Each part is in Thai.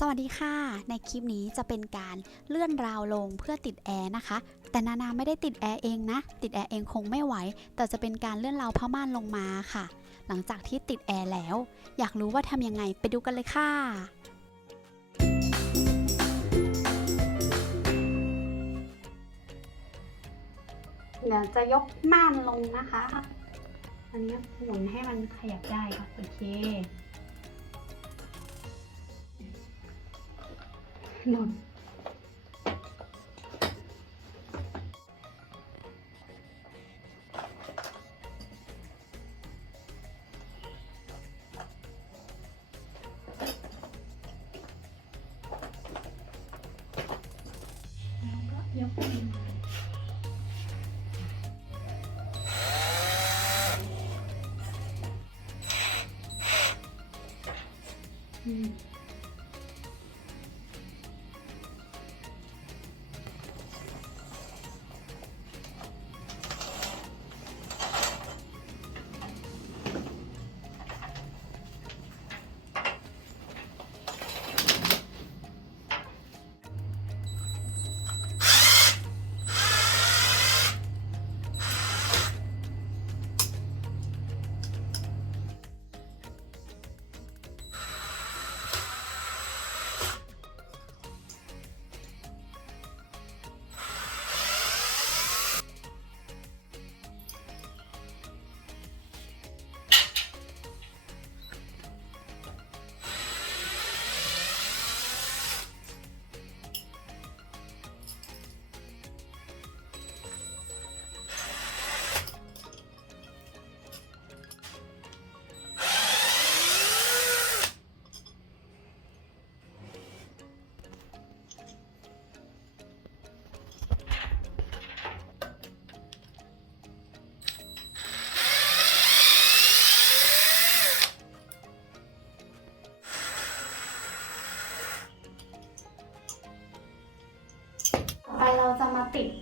สวัสดีค่ะ ในคลิปนี้จะเป็นการเลื่อนราวลงเพื่อติดแอร์นะคะ แต่นานาไม่ได้ติดแอร์เองนะ ติดแอร์เองคงไม่ไหว แต่จะเป็นการเลื่อนราวผ้าม่านลงมาค่ะ หลังจากที่ติดแอร์แล้ว อยากรู้ว่าทำยังไงไปดูกันเลยค่ะเดี๋ยวจะยกม่านลงนะคะ อันนี้หมุนให้มันขยับได้ค่ะโอเค หล่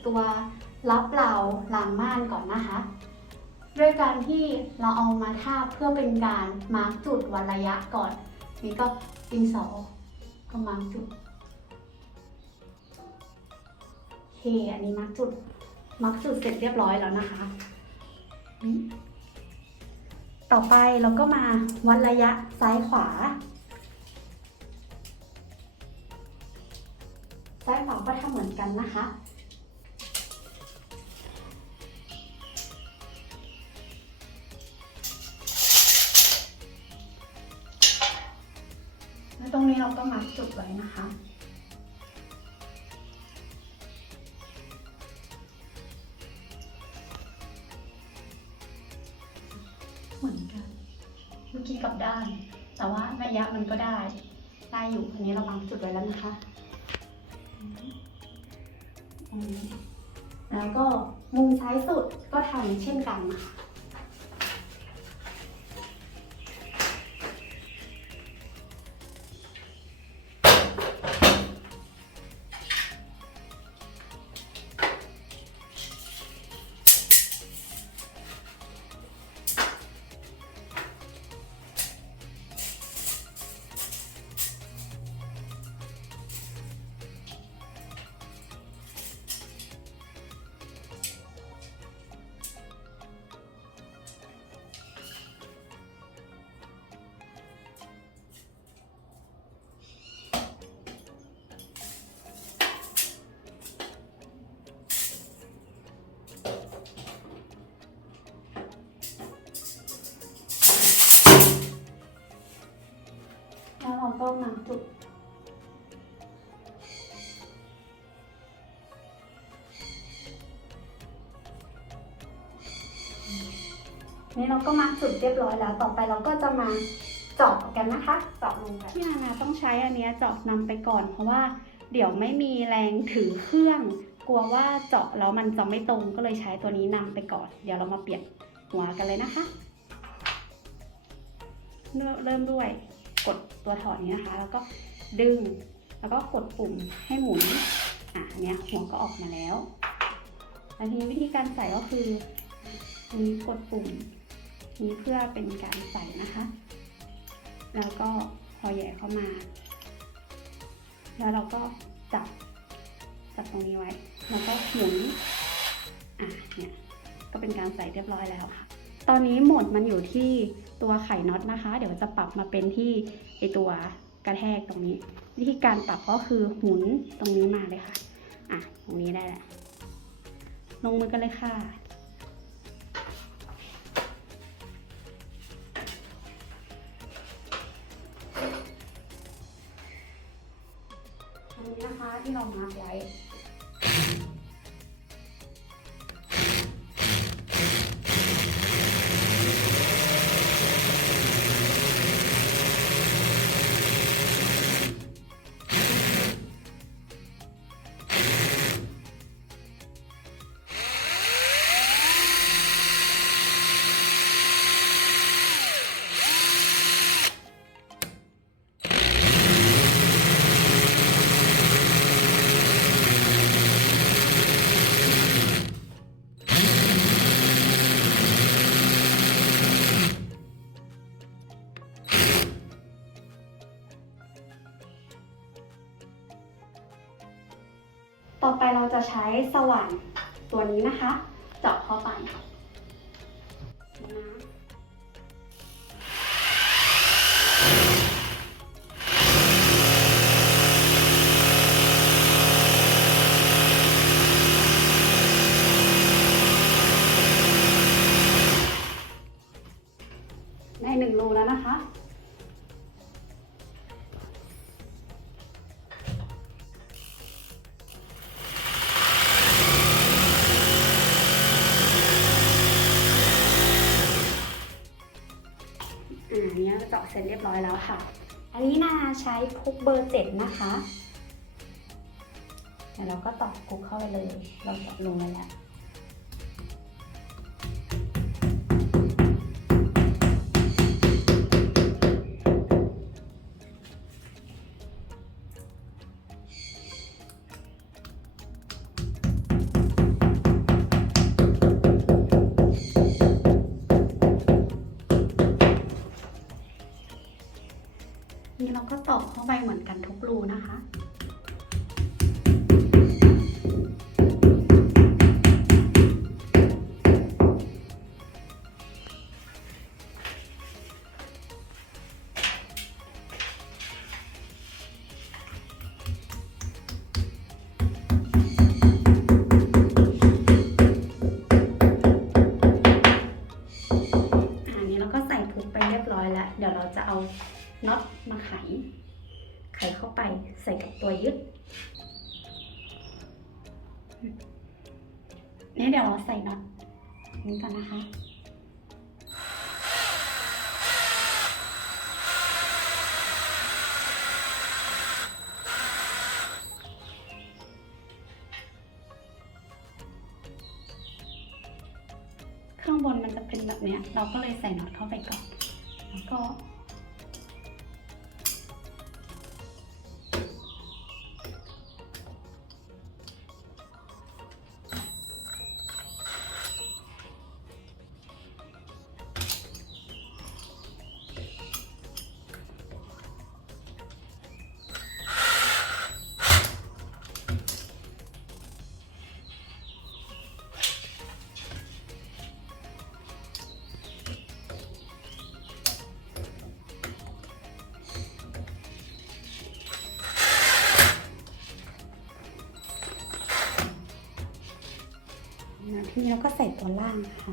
ตัวล็อกเราหลังม่านก่อนนะคะ ด้วยการที่เราเอามาทาบเพื่อเป็นการมาร์กจุดวัดระยะก่อน นี่ก็ดินสอก็มาร์กจุดโอเคอันนี้มาร์กจุดมาร์กจุดเสร็จเรียบร้อยแล้วนะคะนี่ต่อไปเราก็มาวัดระยะซ้ายขวาซ้ายขวาก็ทำเหมือนกันนะคะ นี้เราก็มาจุดไว้นะคะ เหมือนกัน เมื่อกี้กลับด้าน แต่ว่าระยะมันก็ได้ ได้อยู่อันนี้เรามาร์กจุดไว้แล้วนะคะ แล้วก็มุมซ้ายสุดก็ทำเช่นกันค่ะ นี่เราก็มาจุดเรียบร้อยแล้ว ต่อไปเราก็จะมาเจาะกันนะคะเจาะลงกันที่นานาต้องใช้อันนี้เจาะนำไปก่อน เพราะว่าเดี๋ยวไม่มีแรงถือเครื่อง กลัวว่าเจาะแล้วมันจะไม่ตรงก็เลยใช้ตัวนี้นำไปก่อน เดี๋ยวเรามาเปลี่ยนหัวกันเลยนะคะ เริ่มด้วยกดตัวถอดนี้นะคะ แล้วก็ดึงแล้วก็กดปุ่มให้หมุนอะอันเนี้ยหัวก็ออกมาแล้วแล้วทีนี้วิธีการใส่ก็คืออันนี้กดปุ่ม นี้เพื่อเป็นการใส่นะคะ แล้วก็พอแย่เข้ามา แล้วเราก็จับจับตรงนี้ไว้ แล้วก็หมุนอะเนี่ยก็เป็นการใส่เรียบร้อยแล้วค่ะ ตอนนี้หมดมันอยู่ที่ตัวไข่น็อตนะคะ เดี๋ยวจะปรับมาเป็นที่ไอตัวกระแทกตรงนี้ วิธีการปรับก็คือหมุนตรงนี้มาเลยค่ะ อะ ตรงนี้ได้แหล้วลงมือกันเลยค่ะ นี้นะคะที่เรามาร์กไว้ ใช้สว่านตัวนี้นะคะ เจาะเข้าไปนะ อ่าอันนี้เจาะเสร็จเรียบร้อยแล้วค่ะ อันนี้นาใช้พุกเบอร์เจ็ดนะคะเดี๋ยวเราก็ตอกคุกเข้าไปเลย เราตอกลงไปแล้ว ไปเหมือนกันทุกรูนะคะอันนี้เราก็ใส่พุกไปเรียบร้อยแล้ว เดี๋ยวเราจะเอาน็อตมาไข ไขเข้าไปใส่กับตัวยึดนี่เดี๋ยวเราใส่น็อตนี้ก่อนนะคะข้างบนมันจะเป็นแบบเนี้ยเราก็เลยใส่น็อตเข้าไปก่อน แล้วก็ ทีนี้เราก็ใส่ตัวล่างนะคะ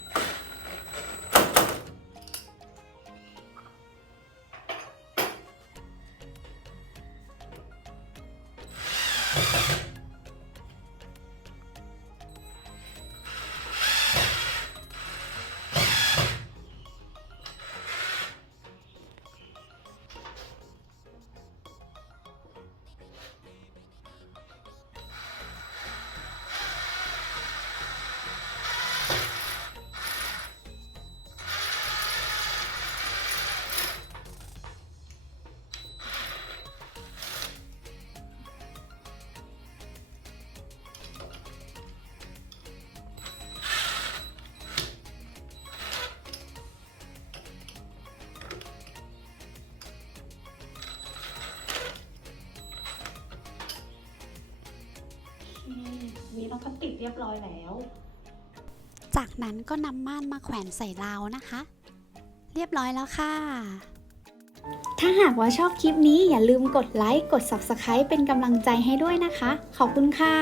เราก็ติดเรียบร้อยแล้ว จากนั้นก็นำม่านมาแขวนใส่ราวนะคะ เรียบร้อยแล้วค่ะ ถ้าหากว่าชอบคลิปนี้อย่าลืมกดไลค์ กด Subscribe เป็นกำลังใจให้ด้วยนะคะ ขอบคุณค่ะ